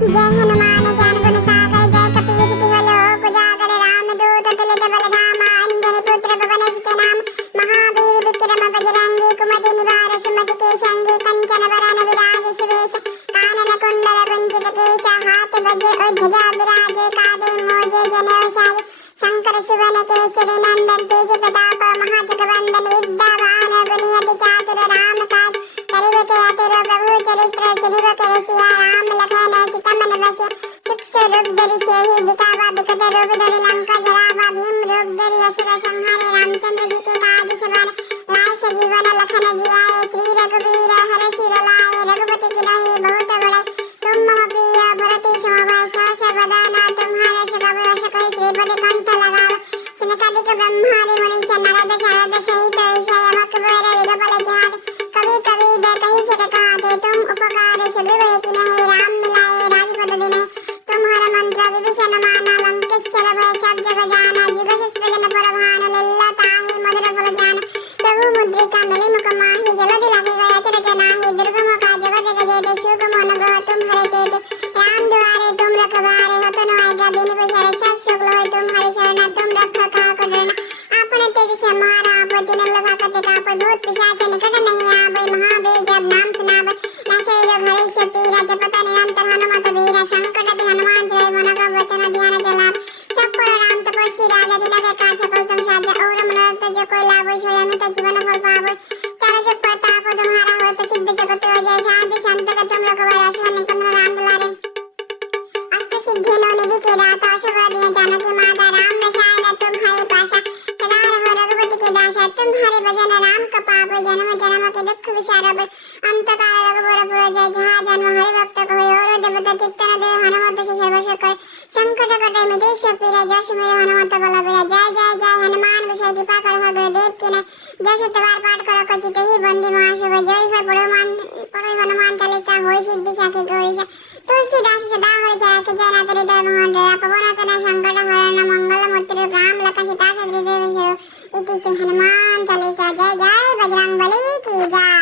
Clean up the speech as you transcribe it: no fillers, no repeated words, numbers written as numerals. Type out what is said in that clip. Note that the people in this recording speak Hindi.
जय हनुमान ज्ञान गुण सागर जय कपीस तिहुँ लोक उजागर रामदूत तुलित बल धामा अंजनी पुत्र पवन सुत नाम महावीर विक्रम बजरंगी कुमति निवार सुमति के संगी कंचन वरन विराज सुवेश कानन कुंडल कुंचित केश हाथ वज्र ध्वजा विराजे कांधे मूज जनेऊ साज शंकर सुवन केसरी नंदन तेज प्रताप महाजगवंदन विद्यावान गुणियति चातुर राम काज करिब तुर प्रभु चरित्र सुनिब कर सिया राम लखन सीता मन बसिया सूक्ष्म रूप धरि सिंहि दिखावा बिकट रूप धरि लंका जरावा भीम रूप धरि असुर संहारे रामचंद्र जी के काज सवारे लाए सजीवन लखन जियाए श्री रघुवीर हर्षि शिर लाए रघुपति की नहीं बहुत बड़ाई तुम मम प्रिय भरत सम भाई सहस बदन तुम्हारे सुगम यश कहि श्रीपति कंठ लगाओ सनकादिक ब्रह्मादि मुनीश नारद शारद सहित ईश यमक वर विदुबल जहाद कवि कवि दे कहि सके कहते तुम उपकार सुग्रीव की नहीं राम मिलाए राजपद दिन तुम्हारा मंत्र विभीषण माना लंकेश्वर भय सब जग जाना जुग सहस्त्र जन पर भान लल्ला ताहि मधुर फल जान प्रभु मुद्रिका मिलि मुख माहि जलधि लागे गया चर जनाहि दुर्गम का जगत गजे शुभ मन ग्रह तुम हरे तेते राम दुआरे तुम रखवारे हो तो आज्ञा बिनु पसारे सब सुख होय तुम्हारी शरण तुम रक्षा काहू को डरना आपने तेज समारा आपत्ति न लगा कटे काप भूत पिशाच निकट नहीं आवे महावीर जब नाम सुनावे नशे रोग हरे शपीरा जपत निरंतर हनुमत वीरा संकट ते हनुमान जय मन क्रम वचन ध्यान जलाप सब पर राम तपस्वी राजा दिन का सकल तुम साध्य और मनोरथ जो कोई लाभ सोय अमित जीवन फल पावे चार जग प्रताप तुम्हारा होय प्रसिद्ध जगत जय शांति शांत तुम रखवारे अश्वनि निकंदन राम दुलारे अष्ट सिद्धि नौ निधि के दाता शुभदिन जानकी माता राम रसायन तुम हरे पासा सदा रहो रघुपति के दासा तुम्हारे भजन राम का पाप जन्म जन्म के दुख विसारब अंत काल रघुवर पुर जय जहाँ जन्म हरि भक्त को और देवता चित्तन देव हनुमत से सर्वस्व कर संकट कटे मिटे पीरा जस मेरे हनुमत बल बीरा जय जय जय हनुमान गोसाई कृपा करो गुरुदेव की ने जस तवार पाठ करो कचित ही बंदी महाशुभ जय हो पढ़ो हनुमान चालीसा होय सिद्धि साखी गौरीशा तुलसीदास सदा हरि जय के जय नाथ हृदय मोहन दया पवन तनय संकट हरण मंगल मूर्ति राम लखन सीता सहित देव इति हनुमान चालीसा जय जय बजरंग बली की जय।